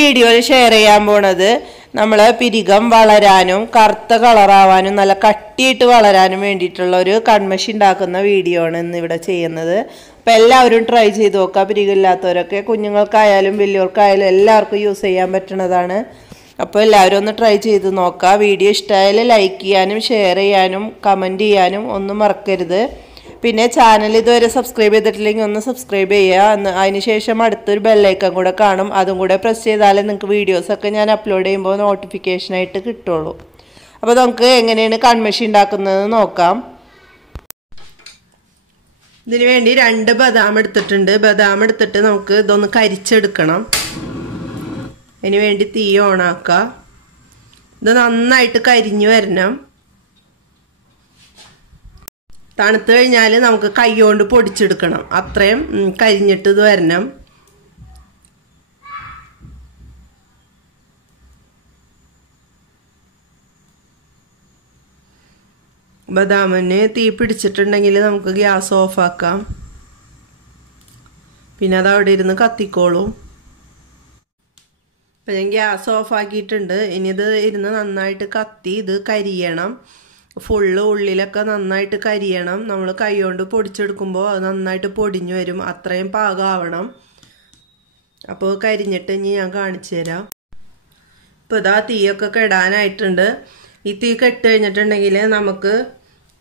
വീഡിയോയിൽ ഷെയർ ചെയ്യാൻ പോണത് നമ്മൾ പിരികം വളരാനും കറുത്ത കളറാവാനും നല്ല കട്ടിയിട്ട് വളരാനും വേണ്ടിയിട്ടുള്ള ഒരു കൺമഷി ഉണ്ടാക്കുന്ന വീഡിയോ ആണ് ഇന്ന് ഇവിടെ ചെയ്യുന്നത്. അപ്പോൾ എല്ലാവരും ട്രൈ ചെയ്ത് നോക്കുക പിരികില്ലാത്തവരൊക്കെ കുഞ്ഞുങ്ങൾക്കായാലും വലിയവർക്കായാലും എല്ലാവർക്കും യൂസ് ചെയ്യാൻ പറ്റുന്നതാണ്. അപ്പോൾ എല്ലാവരും ഒന്ന് ട്രൈ ചെയ്ത് നോക്കുക വീഡിയോ ഇഷ്ടമായാൽ ലൈക്ക് ചെയ്യാനും ഷെയർ ചെയ്യാനും കമന്റ് ചെയ്യാനും ഒന്നും മറക്കരുത്. പിന്നെ ചാനൽ ഇതുവരെ സബ്സ്ക്രൈബ് ചെയ്തിട്ടില്ലെങ്കിൽ ഒന്ന് സബ്സ്ക്രൈബ് ചെയ്യുക. എന്ന് അതിന് ശേഷം അടുത്തൊരു ബെല്ലൈക്കൺ കൂടെ കാണും. അതും കൂടെ പ്രസ് ചെയ്താലേ നിങ്ങൾക്ക് വീഡിയോസൊക്കെ ഞാൻ അപ്ലോഡ് ചെയ്യുമ്പോൾ നോട്ടിഫിക്കേഷനായിട്ട് കിട്ടുള്ളൂ. അപ്പോൾ നമുക്ക് എങ്ങനെയാണ് കൺമഷി ഉണ്ടാക്കുന്നത് നോക്കാം. ഇതിന് വേണ്ടി രണ്ട് ബദാം എടുത്തിട്ടുണ്ട്. ബദാം എടുത്തിട്ട് നമുക്ക് ഇതൊന്ന് കരിച്ചെടുക്കണം. അതിന് വേണ്ടി തീ ഓണാക്കുക ഇത് നന്നായിട്ട് കരിഞ്ഞു വരണം. തണുത്ത് കഴിഞ്ഞാൽ നമുക്ക് കൈകൊണ്ട് പൊടിച്ചെടുക്കണം. അത്രയും കരിഞ്ഞിട്ട് ഇത് വരണം. ബദാമിന് തീ പിടിച്ചിട്ടുണ്ടെങ്കിൽ നമുക്ക് ഗ്യാസ് ഓഫാക്കാം. പിന്നെ അത് അവിടെ ഇരുന്ന് കത്തിക്കോളും. അപ്പം ഞാൻ ഗ്യാസ് ഓഫാക്കിയിട്ടുണ്ട്. ഇനി ഇത് ഇരുന്ന് നന്നായിട്ട് കത്തി ഇത് കരിയണം. ഫുള്ള് ഉള്ളിലൊക്കെ നന്നായിട്ട് കരിയണം. നമ്മൾ കൈകൊണ്ട് പൊടിച്ചെടുക്കുമ്പോൾ അത് നന്നായിട്ട് പൊടിഞ്ഞു വരും. അത്രയും പാകമാവണം അപ്പോൾ കരിഞ്ഞിട്ട് ഇനി ഞാൻ കാണിച്ചു തരാം. ഇപ്പോൾ ഇതാ തീയൊക്കെ കെടാനായിട്ടുണ്ട്. ഈ തീ കെട്ട് കഴിഞ്ഞിട്ടുണ്ടെങ്കിൽ നമുക്ക്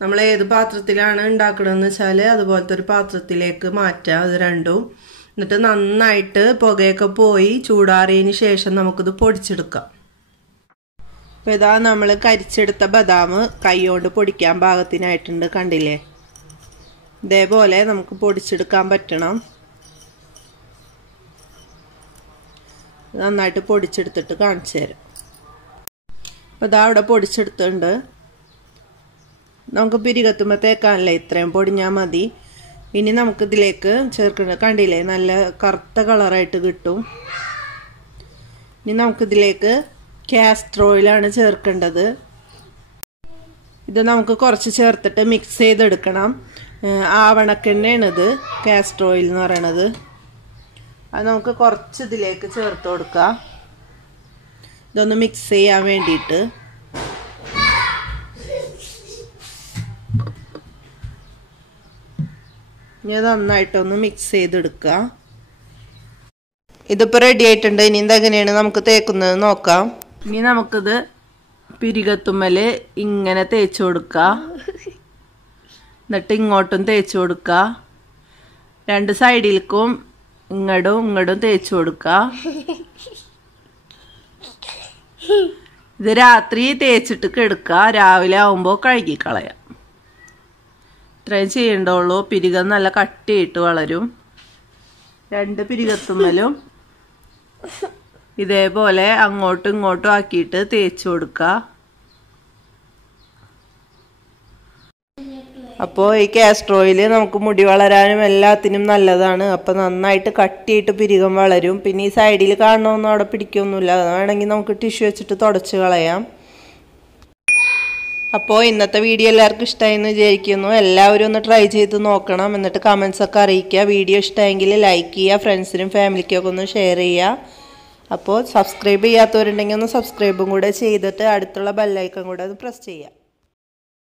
നമ്മൾ ഏത് പാത്രത്തിലാണ് ഉണ്ടാക്കണമെന്ന് വെച്ചാൽ അതുപോലത്തെ ഒരു പാത്രത്തിലേക്ക് മാറ്റാം. അത് രണ്ടും. എന്നിട്ട് നന്നായിട്ട് പുകയൊക്കെ പോയി ചൂടാറിയതിന് ശേഷം നമുക്കിത് പൊടിച്ചെടുക്കാം. അപ്പോൾ ഇതാ നമ്മൾ കരിച്ചെടുത്ത ബദാം കൈകൊണ്ട് പൊടിക്കാൻ പാകത്തിനായിട്ടുണ്ട് കണ്ടില്ലേ? ഇതേപോലെ നമുക്ക് പൊടിച്ചെടുക്കാൻ പറ്റണം. നന്നായിട്ട് പൊടിച്ചെടുത്തിട്ട് കാണിച്ചു തരാം. അപ്പോൾ ഇതാ അവിടെ പൊടിച്ചെടുത്തിട്ടുണ്ട്. നമുക്ക് പിരികത്തുമ്പോൾ തേക്കാനല്ലേ ഇത്രയും പൊടിഞ്ഞാൽ മതി. ഇനി നമുക്കിതിലേക്ക് ചേർക്കുന്നത് കണ്ടില്ലേ? നല്ല കറുത്ത കളറായിട്ട് കിട്ടും. ഇനി നമുക്കിതിലേക്ക് കാസ്റ്റർ ഓയിലാണ് ചേർക്കേണ്ടത്. ഇത് നമുക്ക് കുറച്ച് ചേർത്തിട്ട് മിക്സ് ചെയ്തെടുക്കണം. ആവണക്കെണ്ണയാണിത് കാസ്റ്റർ ഓയിൽ എന്ന് പറയണത്. അത് നമുക്ക് കുറച്ച് ഇതിലേക്ക് ചേർത്ത് കൊടുക്കാം. ഇതൊന്ന് മിക്സ് ചെയ്യാൻ വേണ്ടിയിട്ട്. ഇനി അത് നന്നായിട്ടൊന്ന് മിക്സ് ചെയ്തെടുക്കുക. ഇതിപ്പോൾ റെഡി ആയിട്ടുണ്ട്. ഇനി എന്തെങ്ങനെയാണ് നമുക്ക് തേക്കുന്നത് നോക്കാം. ഇനി നമുക്കിത് പിരികത്തുമ്മൽ ഇങ്ങനെ തേച്ചു കൊടുക്കുക എന്നിട്ട് ഇങ്ങോട്ടും തേച്ചു കൊടുക്കുക രണ്ട് സൈഡിലേക്കും ഇങ്ങടും ഇങ്ങടും തേച്ചു കൊടുക്കുക ഇത് രാത്രി തേച്ചിട്ട് കെടുക്ക. രാവിലെ ആവുമ്പോൾ കഴുകി കളയാം. ഇത്രയും ചെയ്യണ്ടുള്ളൂ പിരികം നല്ല കട്ടിയിട്ട് വളരും. രണ്ട് പിരികത്തുമ്മലും. ഇതേപോലെ അങ്ങോട്ടും ഇങ്ങോട്ടും ആക്കിയിട്ട് തേച്ച് കൊടുക്കുക അപ്പോൾ ഈ കാസ്റ്റർ നമുക്ക് മുടി വളരാനും എല്ലാത്തിനും നല്ലതാണ്. അപ്പോൾ നന്നായിട്ട് കട്ടിയിട്ട് പിരികം വളരും. പിന്നെ ഈ സൈഡിൽ കാണണമെന്നും അവിടെ പിടിക്കൊന്നുമില്ല. വേണമെങ്കിൽ നമുക്ക് ടിഷ്യൂ വെച്ചിട്ട് തുടച്ച് കളയാം. അപ്പോൾ ഇന്നത്തെ വീഡിയോ എല്ലാവർക്കും ഇഷ്ടമായി എന്ന് വിചാരിക്കുന്നു. എല്ലാവരും ഒന്ന് ട്രൈ ചെയ്ത് നോക്കണം. എന്നിട്ട് കമൻസൊക്കെ അറിയിക്കുക. വീഡിയോ ഇഷ്ടമായെങ്കിൽ ലൈക്ക് ചെയ്യുക. ഫ്രണ്ട്സിനും ഫാമിലിക്കൊക്കെ ഒന്ന് ഷെയർ ചെയ്യുക. അപ്പോൾ സബ്സ്ക്രൈബ് ചെയ്യാത്തവരുണ്ടെങ്കിൽ ഒന്ന് സബ്സ്ക്രൈബും കൂടെ ചെയ്തിട്ട് അടുത്തുള്ള ബെല്ലൈക്കൺ കൂടെ ഒന്ന് പ്രസ് ചെയ്യുക.